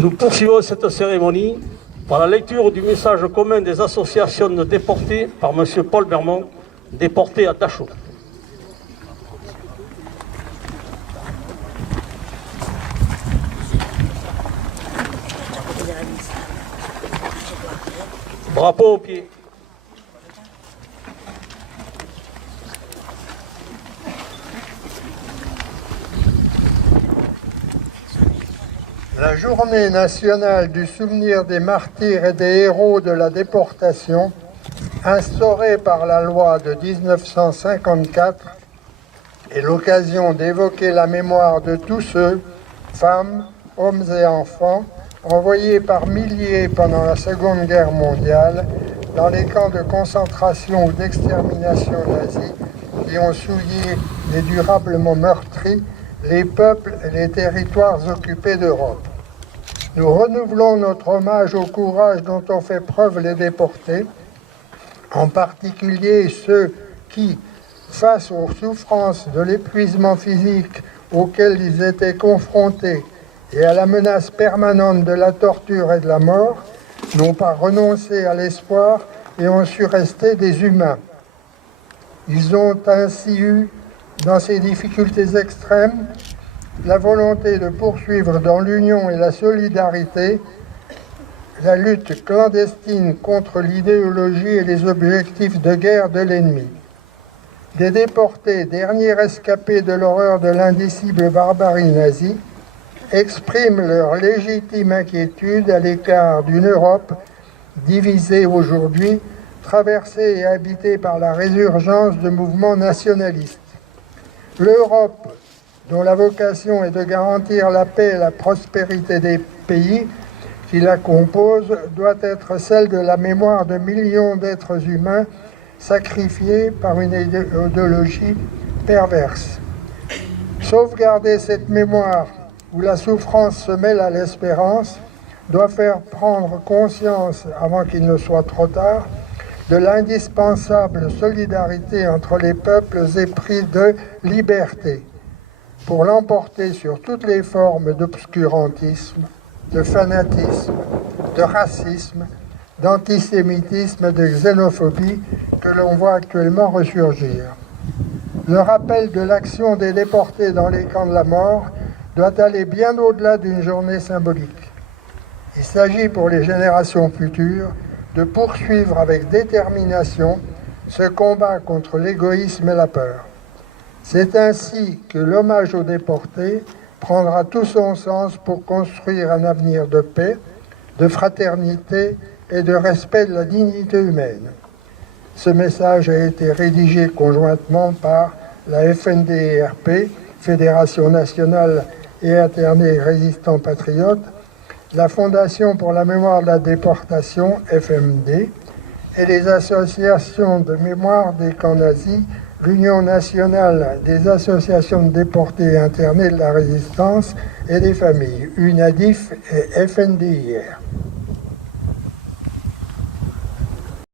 Nous poursuivons cette cérémonie par la lecture du message commun des associations de déportés par M. Paul Bermond, déporté à Dachau. Drapeau au pied. La journée nationale du souvenir des martyrs et des héros de la déportation, instaurée par la loi de 1954, est l'occasion d'évoquer la mémoire de tous ceux, femmes, hommes et enfants, envoyés par milliers pendant la Seconde Guerre mondiale dans les camps de concentration ou d'extermination nazis qui ont souillé et durablement meurtri les peuples et les territoires occupés d'Europe. Nous renouvelons notre hommage au courage dont ont fait preuve les déportés, en particulier ceux qui, face aux souffrances de l'épuisement physique auxquelles ils étaient confrontés et à la menace permanente de la torture et de la mort, n'ont pas renoncé à l'espoir et ont su rester des humains. Ils ont ainsi eu, dans ces difficultés extrêmes, la volonté de poursuivre dans l'union et la solidarité la lutte clandestine contre l'idéologie et les objectifs de guerre de l'ennemi. Des déportés, derniers rescapés de l'horreur de l'indicible barbarie nazie, expriment leur légitime inquiétude à l'écart d'une Europe divisée aujourd'hui, traversée et habitée par la résurgence de mouvements nationalistes. L'Europe, dont la vocation est de garantir la paix et la prospérité des pays qui la composent, doit être celle de la mémoire de millions d'êtres humains sacrifiés par une idéologie perverse. Sauvegarder cette mémoire où la souffrance se mêle à l'espérance doit faire prendre conscience, avant qu'il ne soit trop tard, de l'indispensable solidarité entre les peuples épris de liberté, pour l'emporter sur toutes les formes d'obscurantisme, de fanatisme, de racisme, d'antisémitisme et de xénophobie que l'on voit actuellement ressurgir. Le rappel de l'action des déportés dans les camps de la mort doit aller bien au-delà d'une journée symbolique. Il s'agit pour les générations futures de poursuivre avec détermination ce combat contre l'égoïsme et la peur. C'est ainsi que l'hommage aux déportés prendra tout son sens pour construire un avenir de paix, de fraternité et de respect de la dignité humaine. Ce message a été rédigé conjointement par la FNDRP, Fédération nationale et internés résistants patriotes, la Fondation pour la mémoire de la déportation, FMD, et les associations de mémoire des camps nazis, l'Union nationale des associations de déportés et internés de la résistance et des familles, UNADIF et FNDIR.